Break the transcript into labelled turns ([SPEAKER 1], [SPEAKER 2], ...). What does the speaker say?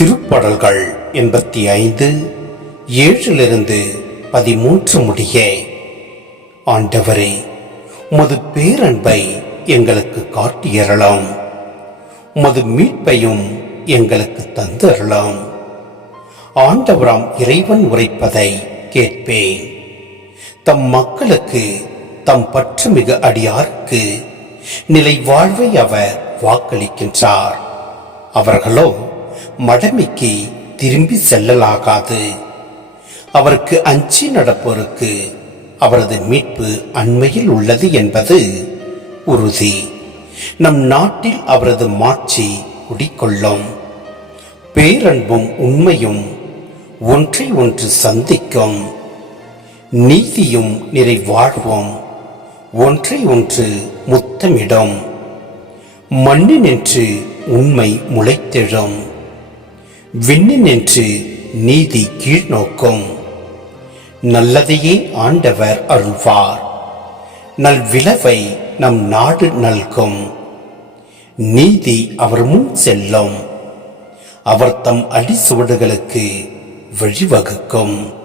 [SPEAKER 1] திருப்பாடல்கள் எண்பத்தி ஐந்து ஏழிலிருந்து பதிமூன்று முடிய. ஆண்டவரே உமது பேரன்பை எங்களுக்கு காட்டியறலாம் உமது மீட்பையும் எங்களுக்கு தந்தரலாம் ஆண்டவராம் இறைவன் உரைப்பதை கேட்பேன். தம் மக்களுக்கு தம் பற்றுமிகு அடியார்க்கு நிலை வாழ்வை அவர் வாக்களிக்கின்றார். அவர்களோ மடமைக்கு திரும்பி செல்லலாகாது. அவருக்கு அஞ்சி நடப்போருக்கு அவரது மீட்பு அண்மையில் உள்ளது என்பது உறுதி. நம் நாட்டில் அவரது மாட்சி குடிக்கொள்ளும். பேரன்பும் உண்மையும் ஒன்றை ஒன்று சந்திக்கும். நீதியும் நிறைவாழ்வும் ஒன்றை ஒன்று முத்தமிடும். மண்ணினின்று உண்மை முளைத்தெழும். விண்ணினின்று நீதி கீழ் நோக்கும் நல்லதையே ஆண்டவர் அருள்வார். நல்விளைவை நம் நாடு நல்கும். நீதி அவர் முன் செல்லும். அவர் தம் அடிசுவடுகளுக்கு வழிவகுக்கும்.